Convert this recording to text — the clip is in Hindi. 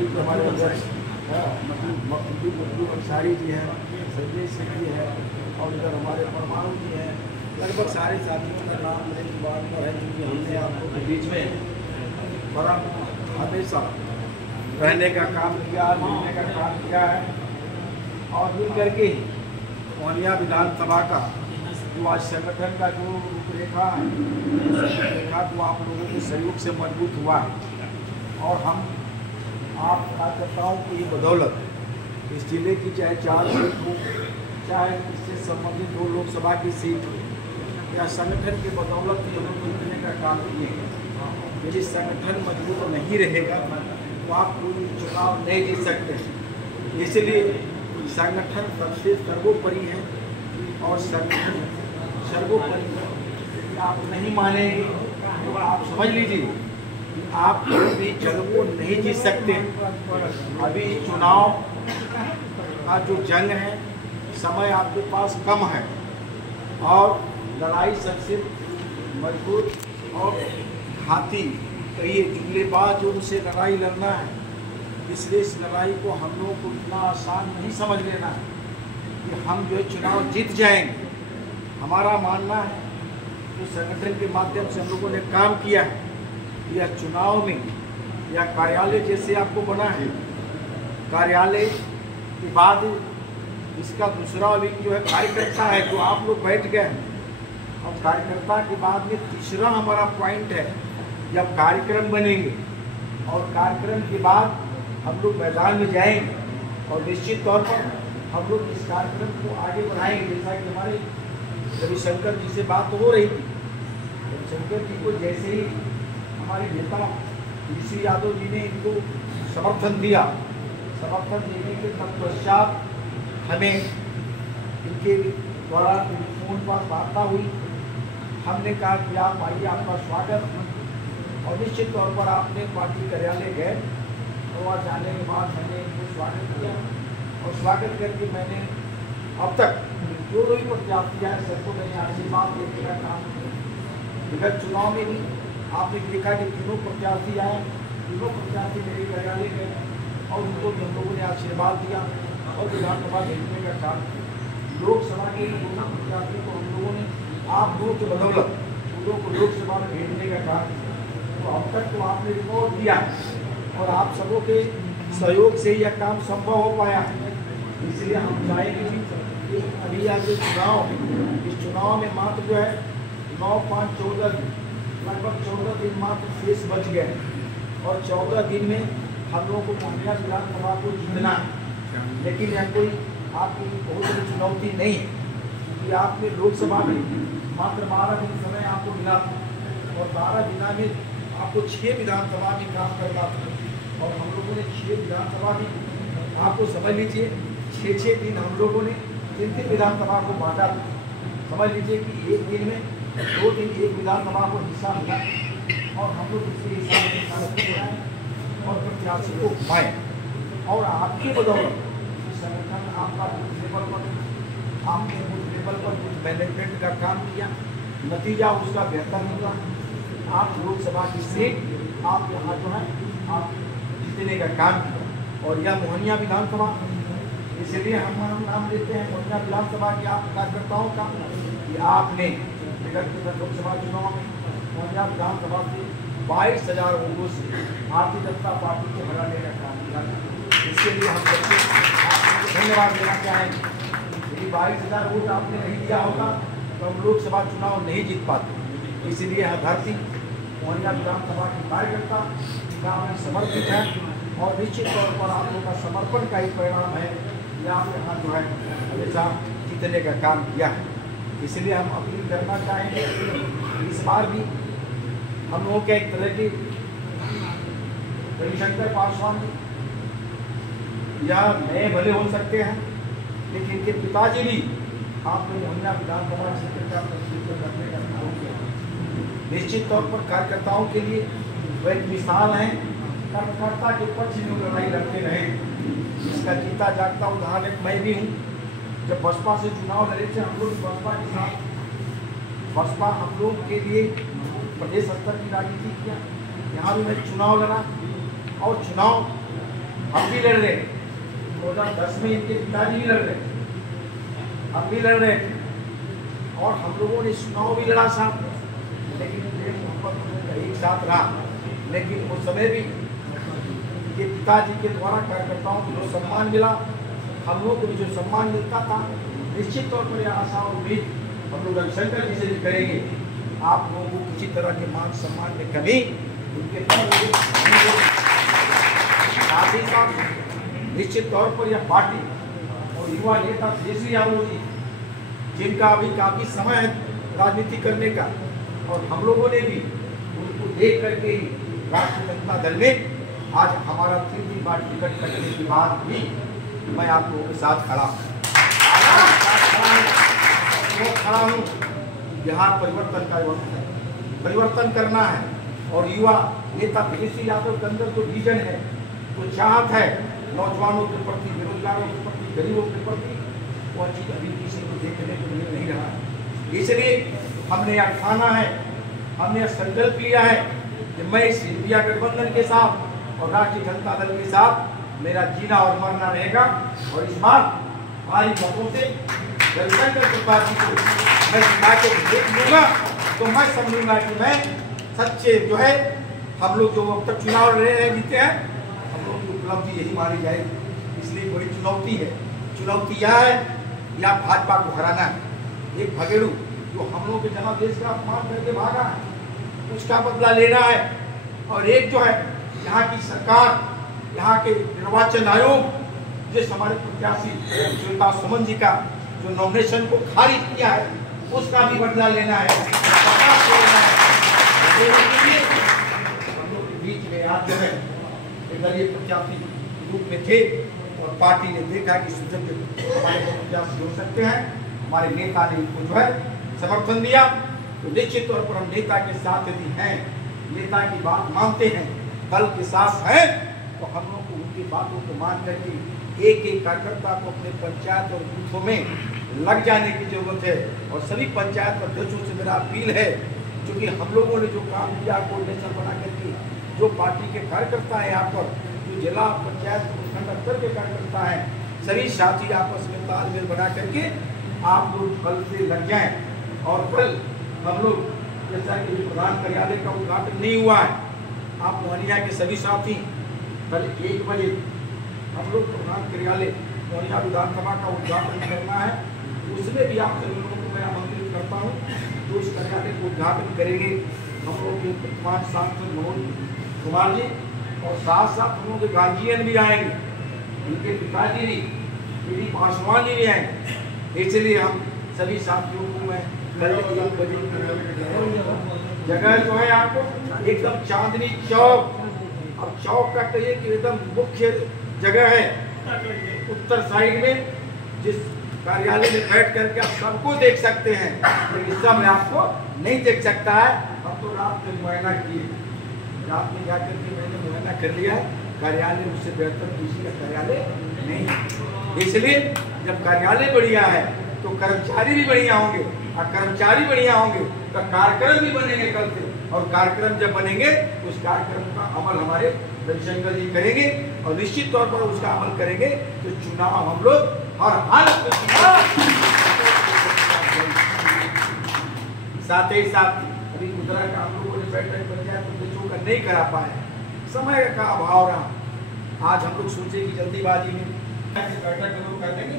अभी तो हमारे अध्यक्ष अंसारी जी हैं, संजय सिंह जी हैं और इधर हमारे परमाणु जी हैं। लगभग सारे साथियों का नाम मेरे जुबान पर है, क्योंकि हमने आपको के बीच में बड़ा हमेशा रहने का काम किया, मिलने का काम किया है और मिल करके ही मोहनिया विधानसभा का जो आज संगठन का जो रूपरेखा है, रूपरेखा तो आप लोगों के सहयोग से मजबूत हुआ है और हम आप कार्यकर्ताओं की बदौलत इस जिले की चाहे 4 सीट हो, चाहे इससे संबंधित 2 लोकसभा की सीट हो, या संगठन के बदौलत ही हम जीतने का काम किए हैं। यदि संगठन मजबूत नहीं रहेगा तो आप कोई चुनाव नहीं जीत सकते। इसलिए संगठन सबसे सर्वोपरि है और संगठन सर्वोपरि है। यदि आप नहीं मानेंगे तो आप समझ लीजिए कि आप भी जंग को नहीं जीत सकते। अभी चुनाव का जो जंग है, समय आपके पास कम है और लड़ाई सबसे मजबूत और घाती कहिए जुमलेबाज जो उनसे लड़ाई लड़ना है। इसलिए इस लड़ाई को हम लोगों को इतना आसान नहीं समझ लेना है कि हम जो चुनाव जीत जाएंगे। हमारा मानना है कि संगठन के माध्यम से हम लोगों ने काम किया है, या चुनाव में या कार्यालय जैसे आपको बना है, कार्यालय के बाद इसका दूसरा लिंग जो है कार्यकर्ता है, जो आप लोग बैठ गए हैं। और कार्यकर्ता के बाद में तीसरा हमारा पॉइंट है, जब कार्यक्रम बनेंगे और कार्यक्रम के बाद हम लोग मैदान में जाएंगे और निश्चित तौर पर हम लोग इस कार्यक्रम को आगे बढ़ाएंगे। जैसा कि हमारे रविशंकर जी से बात हो रही थी, रविशंकर जी को जैसे ही हमारे नेता ऋषि यादव जी ने इनको समर्थन दिया, समर्थन देने के तत्पश्चात हमें इनके द्वारा फोन पर वार्ता हुई। हमने कहा कि आप आइए, आपका स्वागत। और निश्चित तौर पर आपने पार्टी कार्यालय गए और वहाँ जाने के बाद मैंने इनको स्वागत किया और स्वागत करके मैंने अब तक जो भी प्रत्याशी है सबको मैंने आशीर्वाद देने का काम किया। विगत चुनाव में भी आपने देखा कि तीनों प्रत्याशी आए, तीनों प्रत्याशी मेरे कार्यालय गए और उनको भी हम लोगों ने आशीर्वाद दिया और विधानसभा भेजने का काम किया। लोकसभा के दोनों प्रत्याशी को हम लोगों ने आप लोगों की बदौलत उन लोगों को लोकसभा में भेजने का काम किया। तो अब तक तो आपने रिपोर्ट दिया और आप सबों के सहयोग से यह काम संभव हो पाया है। इसलिए हम चाहेंगे कि अभी आज जो चुनाव, इस चुनाव में मात्र जो है 9, 5, 14 दिन, लगभग 14 दिन मात्र शेष बच गए और 14 दिन में हम लोगों को मोहनिया विधानसभा को जीतना है। लेकिन यह कोई आपकी बहुत बड़ी चुनौती नहीं है, क्योंकि आपने लोकसभा में मात्र 12 दिन समय आपको मिला था और 12 दिना में आपको 6 विधानसभा में काम करना था और हम लोगों ने 6 विधानसभा में, आपको समझ लीजिए 6 दिन हम लोगों ने 3 विधानसभा को बांटा था। समझ लीजिए कि एक दिन में 2 दिन एक विधानसभा को हिस्सा मिला और हम लोग इसके हिसाब से और प्रत्याशी को घुमाए और आपके बदौलत संगठन आपका बूथ लेवल पर, आपने बूथ लेवल पर कुछ मैनेजमेंट का काम किया, नतीजा उसका बेहतर निकला। आप लोकसभा की सीट आप यहाँ जो है आप जीतने का काम किया और यह मोहनिया विधानसभा, इसलिए हम नाम लेते हैं मोहनिया विधानसभा के आप कार्यकर्ताओं का कि आपने विगत लोकसभा चुनाव में मोहनिया विधानसभा से 22,000 वोटों से भारतीय जनता पार्टी को हराने का काम किया। इसके लिए हम सबसे धन्यवाद देना चाहेंगे। यदि 22,000 वोट आपने नहीं दिया होगा तो हम लोकसभा चुनाव नहीं जीत पाते। इसलिए यह धरती मोहनिया विधानसभा के कार्यकर्ता काम में समर्पित है और निश्चित तौर पर आप लोगों का समर्पण का ही परिणाम है कि आप यहाँ जो है हमेशा जीतने का काम किया है। इसलिए हम अपील करना चाहेंगे इस बार भी हम लोगों के एक तरह की रविशंकर पासवान या नए भले हो सकते हैं, लेकिन इनके पिताजी भी आपने मोहनिया विधानसभा क्षेत्र का प्रतिनिधित्व करने का काम किया। निश्चित तौर पर कार्यकर्ताओं के लिए वह एक मिसाल है, कार्यकर्ता के पक्ष में लड़ाई लड़ते रहे। इसका जीता जागता उदाहरण मैं भी हूँ। जब बसपा से चुनाव लड़े थे हम लोग बसपा के साथ, बसपा हम लोग के लिए प्रदेश स्तर की राजनीति किया। यहाँ भी मैं चुनाव लड़ा और चुनाव हम भी लड़ रहे, 2010 में इनके पिताजी भी लड़ रहे, हम भी लड़ रहे और हम लोगों ने चुनाव भी लड़ा साथ, लेकिन एक साथ रहा। लेकिन उस समय भी ये पिताजी के द्वारा कार्यकर्ताओं को जो सम्मान मिला, हम लोग को भी जो सम्मान मिलता था, निश्चित तौर पर यह आशा और उम्मीद हम लोग रविशंकर जी से भी करेंगे, आप लोगों को किसी तरह के मान सम्मान में कमी उनके साथ ही साथ निश्चित तौर पर यह पार्टी और युवा नेता तेजस्वी यादव जी, जिनका अभी काफी समय है राजनीति करने का, और हम लोगों ने भी उनको देख करके ही राष्ट्रीय जनता दल में आज हमारा 3 बार टिकट कटने के बाद भी मैं आप लोगों के साथ खड़ा हूँ। खड़ा हूँ, बिहार परिवर्तन का वक्त है, परिवर्तन करना है, और युवा नेता तेजस्वी यादव के अंदर जो विजन है, जो चाहत है नौजवानों के प्रति, बेरोजगारों के प्रति, गरीबों के प्रति, वह चीज अभी किसी को देखने को मिल नहीं रहा है। इसलिए हमने यह ठाना है, हमने यह संकल्प लिया है कि मैं इस इंडिया गठबंधन के साथ और राष्ट्रीय जनता दल के साथ मेरा जीना और मरना रहेगा, और इस बार भारी मतों से रविशंकर त्रिपाठी को मैं जिता के देख लूंगा, तो मैं समझूंगा कि मैं सच्चे जो है, हम लोग जो अब तक चुनाव लड़ रहे हैं, जीते हैं, हम लोग की उपलब्धि यही मानी जाएगी। इसलिए बड़ी चुनौती है, चुनौती यह है या भाजपा को हराना है। एक भगेड़ू जो हम लोग के जनादेश का अपमान करके भागा है, उसका बदला लेना है, और एक जो है यहाँ की सरकार, यहाँ के निर्वाचन आयोग जिस हमारे प्रत्याशी श्वेता सुमन जी का जो नॉमिनेशन को खारिज किया है, उसका भी बदला लेना है। हम लोग के बीच में आज जो है दलीय प्रत्याशी रूप में थे, और पार्टी ने देखा कि सुजग हमारे प्रत्याशी हो सकते हैं, हमारे नेता ने इनको जो है समर्थन दिया। तो निश्चित तौर पर हम नेता के साथ यदि हैं, नेता की बात मानते हैं, दल के साथ हैं, तो हम लोग को उनकी बातों को मान करके एक एक कार्यकर्ता को अपने पंचायत और बूथों में लग जाने की जरूरत है। और सभी पंचायत अध्यक्षों से मेरा अपील है, क्योंकि हम लोगों ने जो काम किया कोऑर्डिनेशन बना करके, जो पार्टी के कार्यकर्ता है यहाँ पर, जो जिला पंचायत प्रखंड स्तर के कार्यकर्ता हैं, सभी साथी आपस में तालमेल बना करके आप लोग कल से लग जाएं। और कल हम लोग, जैसा कि प्रधान कार्यालय का उद्घाटन नहीं हुआ है, आप मोहनिया के सभी साथी कल 1 बजे हम लोग प्रधान कार्यालय मोहनिया विधानसभा का उद्घाटन करना है, उसमें भी आप सभी लोगों को मैं आमंत्रित करता हूँ। तो उस कार्यालय को उद्घाटन करेंगे हम लोग के वर्तमान सांसद मनोज कुमार जी, और साथ साथ हम लोग के गार्जियन भी आएंगे, उनके पिताजी भी, पासवान जी भी आएंगे। इसलिए हम सभी साथियों को मैं कल 1 बजे जगह जो है आपको एकदम चांदनी चौक, अब चौक का कहिए कि एकदम मुख्य जगह है उत्तर साइड में, जिस कार्यालय में बैठ करके आप सबको देख सकते हैं, लेकिन सब आपको नहीं देख सकता है। हम तो रात में मुआयना किए, रात में जाकर के मैंने मुआयना कर लिया है, कार्यालय उससे बेहतर किसी का कार्यालय नहीं। इसलिए जब कार्यालय बढ़िया है तो कर्मचारी भी बढ़िया होंगे, और कर्मचारी बढ़िया होंगे तो कार्यक्रम भी बनेंगे कल से, और कार्यक्रम जब बनेंगे उस कार्यक्रम का अमल हमारे रविशंकर जी करेंगे, और निश्चित तौर पर उसका अमल करेंगे तो चुनाव हम लोग हर हाल साथ ही साथ अभी मुद्रा का हम लोगों ने बैठक पंचायत अध्यक्षों का नहीं करा पाए, समय का अभाव रहा। आज हम लोग सोचे कि जल्दीबाजी में बैठक कर देंगे।